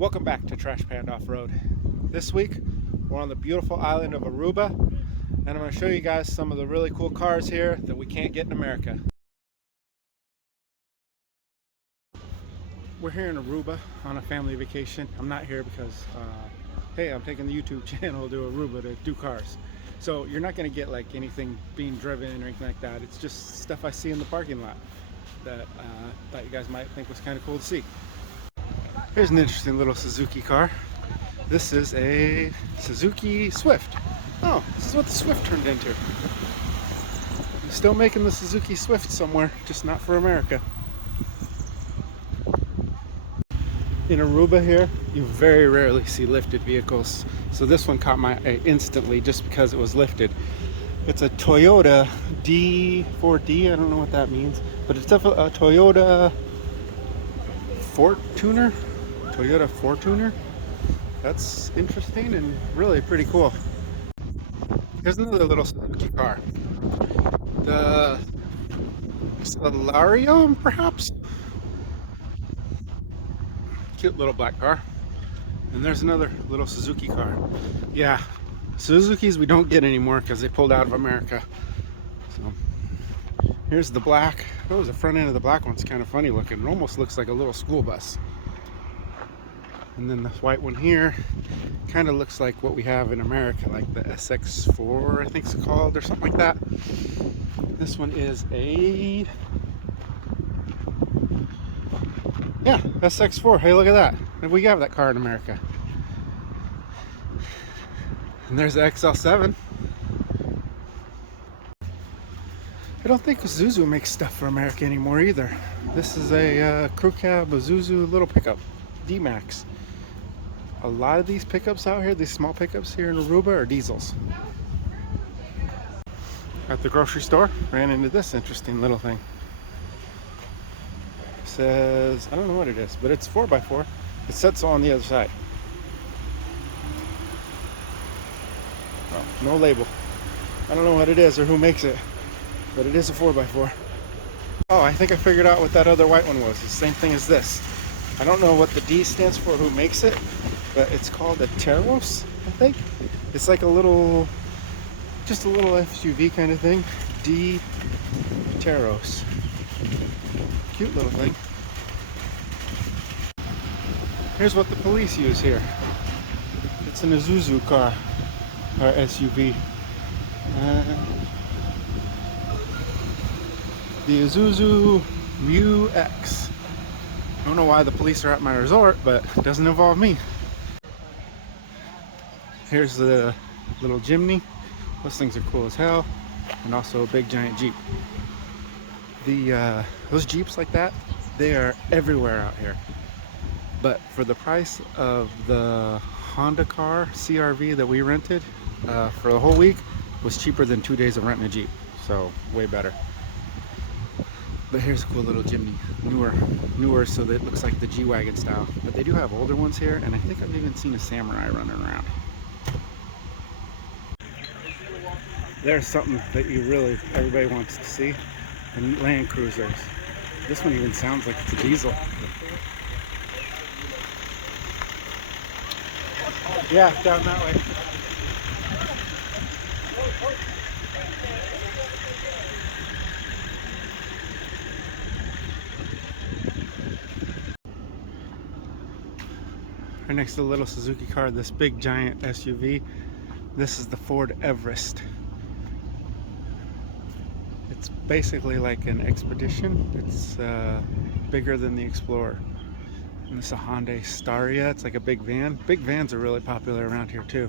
Welcome back to Trash Panda Off-Road. This week we're on the beautiful island of Aruba, and I'm going to show you guys some of the really cool cars here that we can't get in America. We're here in Aruba on a family vacation. I'm not here because hey, I'm taking the YouTube channel to Aruba to do cars. So you're not going to get like anything being driven or anything like that. It's just stuff I see in the parking lot that I thought you guys might think was kind of cool to see. Here's an interesting little Suzuki car. This is a Suzuki Swift. Oh, this is what the Swift turned into. I'm still making the Suzuki Swift somewhere, just not for America. In Aruba here, you very rarely see lifted vehicles. So this one caught my eye instantly just because it was lifted. It's a Toyota D4D, I don't know what that means, but it's definitely a Toyota Fortuner. Toyota Fortuner. That's interesting and really pretty cool. Here's another little Suzuki car. The Solarium, perhaps? Cute little black car. And there's another little Suzuki car. Yeah, Suzukis we don't get anymore because they pulled out of America. So here's the black. Oh, the front end of the black one's kind of funny looking. It almost looks like a little school bus. And then the white one here kind of looks like what we have in America, like the SX4, I think it's called, or something like that. This one is a, yeah, SX4. Hey, look at that. We have that car in America. And there's the XL7. I don't think Isuzu makes stuff for America anymore either. This is a crew cab Isuzu little pickup, D-Max. A lot of these pickups out here, these small pickups here in Aruba, are diesels. At the grocery store, ran into this interesting little thing. It says, I don't know what it is, but it's 4x4. It sets on the other side. Oh, no label. I don't know what it is or who makes it, but it is a 4x4. Oh, I think I figured out what that other white one was. It's the same thing as this. I don't know what the D stands for, who makes it, but it's called a Teros, I think. It's like a little, just a little SUV kind of thing. D Teros. Cute little thing. Here's what the police use here. It's an Isuzu car, or SUV. The Isuzu Mu X. I don't know why the police are at my resort, but it doesn't involve me. Here's the little Jimny. Those things are cool as hell. And also a big giant Jeep. Those Jeeps like that, they are everywhere out here. But for the price of the Honda car CRV that we rented for the whole week, was cheaper than 2 days of renting a Jeep. So way better. But here's a cool little Jimny, newer, so that it looks like the G-Wagon style. But they do have older ones here, and I think I've even seen a Samurai running around. There's something that everybody wants to see, and Land Cruisers. This one even sounds like it's a diesel. Yeah, down that way. Right next to the little Suzuki car, this big giant SUV, this is the Ford Everest. It's basically like an Expedition. It's bigger than the Explorer. And this is a Hyundai Staria. It's like a big van. Big vans are really popular around here too.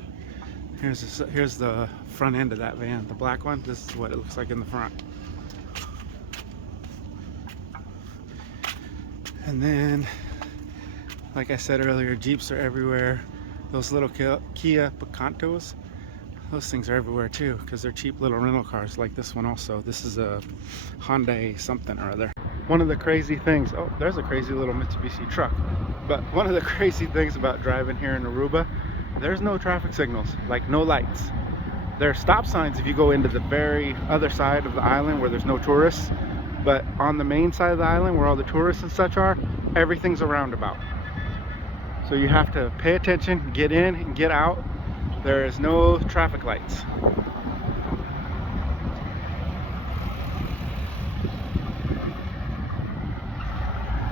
Here's the front end of that van, the black one. This is what it looks like in the front. And then, like I said earlier, Jeeps are everywhere. Those little Kia Picantos, those things are everywhere too, because they're cheap little rental cars like this one also. This is a Hyundai something or other. One of the crazy things, oh, there's a crazy little Mitsubishi truck. But one of the crazy things about driving here in Aruba, there's no traffic signals, like no lights. There are stop signs if you go into the very other side of the island where there's no tourists. But on the main side of the island where all the tourists and such are, everything's a roundabout. So you have to pay attention, get in and get out. There is no traffic lights.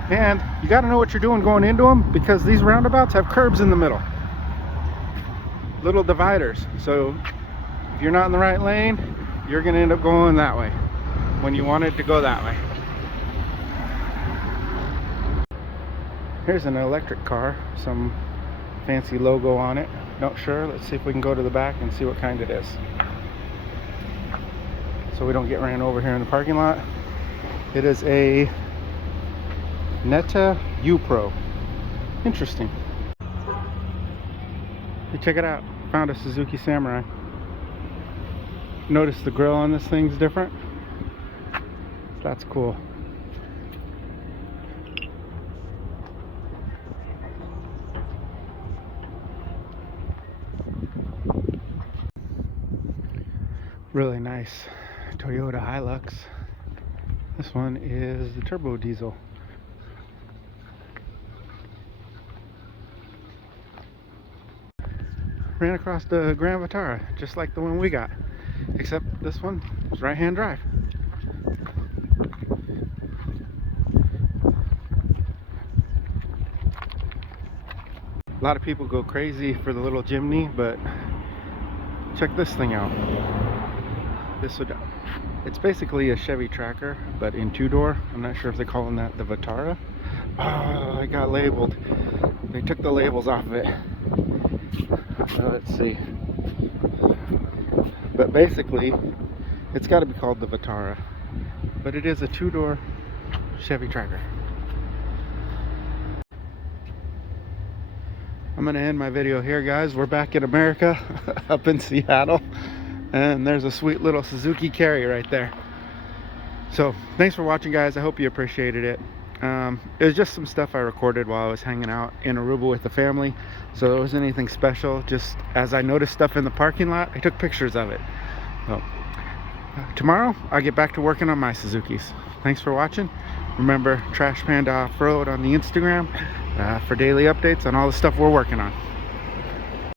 And you got to know what you're doing going into them, because these roundabouts have curbs in the middle. Little dividers. So if you're not in the right lane, you're going to end up going that way when you wanted to go that way. Here's an electric car, some fancy logo on it. Not sure. Let's see if we can go to the back and see what kind it is, so we don't get ran over here in the parking lot. It is a Neta U Pro. Interesting. Hey, check it out. Found a Suzuki Samurai. Notice the grill on this thing's different. That's cool. Really nice Toyota Hilux. This one is the turbo diesel. Ran across the Grand Vitara, just like the one we got, except this one is right-hand drive. A lot of people go crazy for the little Jimny, but check this thing out. It's basically a Chevy Tracker, but in two-door. I'm not sure if they're calling that the Vitara. Oh, I got labeled. They took the labels off of it. Let's see. But basically, it's got to be called the Vitara. But it is a two-door Chevy Tracker. I'm going to end my video here, guys. We're back in America, up in Seattle. And there's a sweet little Suzuki Carry right there. So thanks for watching, guys. I hope you appreciated it. It was just some stuff I recorded while I was hanging out in Aruba with the family, so there wasn't anything special. Just as I noticed stuff in the parking lot, I took pictures of it. So tomorrow I'll get back to working on my Suzukis. Thanks for watching. Remember, Trash Panda Off-Road on the Instagram for daily updates on all the stuff we're working on.